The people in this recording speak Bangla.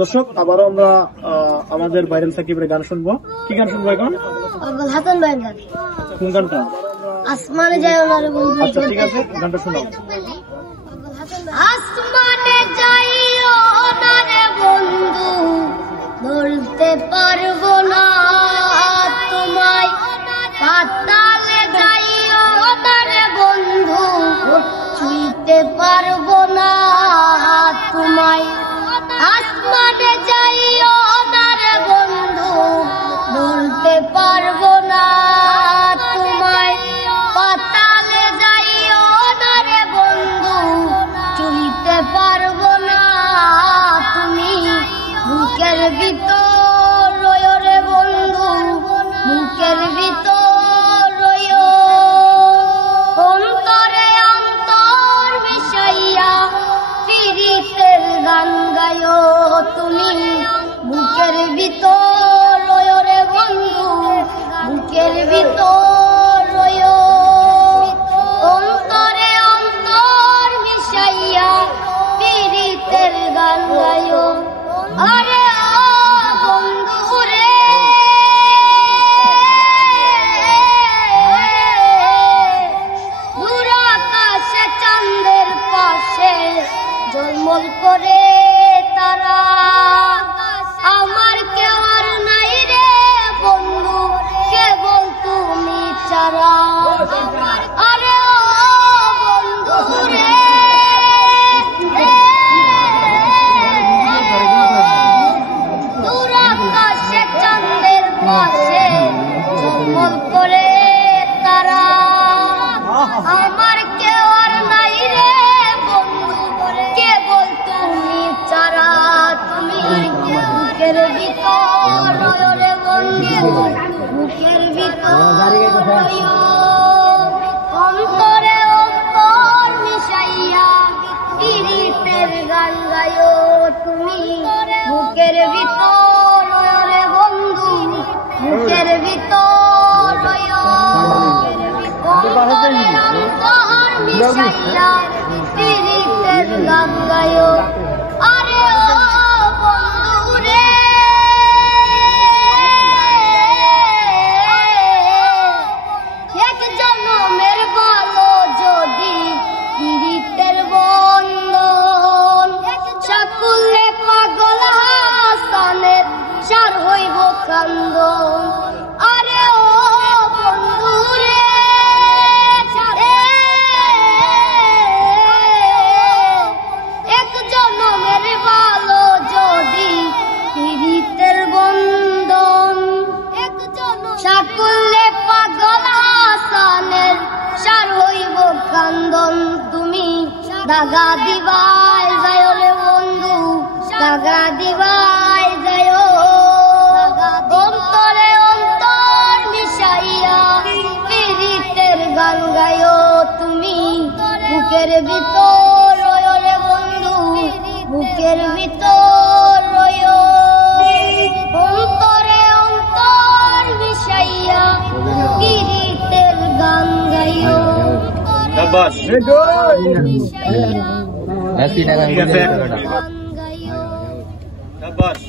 দর্শক আবারও আমরা আমাদের ভাইরাল সাকিবের গান শুনবো। কি গান শুনবো এখন? হাসান ভাইয়ের গান। কোন গানটা? আসমানে যায় না রে বন্ধু। আচ্ছা ঠিক আছে, গানটা শোনাও। আসমানে যাইও না রে বন্ধু, বলতে পারবো না তোমায়। পাতালে যাইও না রে বন্ধু, ছুঁইতে পারবো না তোমায়। আসমানে যাইও না রে বন্ধু, বলতে পারবো না তোমায়। পাতালে যাইও না রে বন্ধু, ছুঁইতে পারবো না তুমি। বুকের ভিতর রয়ো রে বন্ধু, বুকের ভিতর রয়ো। অন্তরে অন্তর মিশাইয়া পিরিতের গান গায়ো তুমি। বুকের ভিতর রয়ো রে বন্ধু, বুকের ভিতর রয়ো। অন্তরে অন্তর মিশাইয়া পিরিতের গান গায়ো। আরে ও বন্ধু রে, দূর আকাশে চাঁদের পাশে ঝলমল করে তারা। আমার কেউ আর নাই রে বন্ধু, কেবল তুমি ছাড়া। আরে ও বন্ধু রে, দূর আকাশে চাঁদের পাশে ঝলমল করে তারা। আমার কেউ আর নাই রে বন্ধু, কেবল তুমি ছাড়া। তুমি বুকের ভিতর রয়ো রে বন্ধু, বুকের ভিতর রয়ো। অন্তরে অন্তর মিশাইয়া পিরিতের গান গায়ো তুমি। বুকের ভিতর রয়ো রে বন্ধু, বুকের ভিতর রয়ো। অন্তরে অন্তর মিশাইয়া পিরিতের গান গায়ো। আরে ও বন্ধু রে, এক জন্মের ভালো যদি পিরিতের বন্ধন। সাকুলে পাগল হাসানের সার হইব কান্দন। আরে ও বন্ধু রে, এক জন্মের ভালো যদি পিরিতের বন্ধন। সাকুলে পাগল হাসানের সার হইব কান্দন। তুমি দাগা দিবাই যায়ো রে বন্ধু, দাগা দিবাই যায়ো। অন্তরে অন্তর মিশাইয়া পিরিতের গান গায়ো তুমি। বুকের ভিতর রয়ো রে বন্ধু, বুকের ভিতর রয়ো। অন্তরে অন্তর মিশাইয়া পিরিতের গান গায়ো। শাবাশ, মিশাইয়া শাবাশ।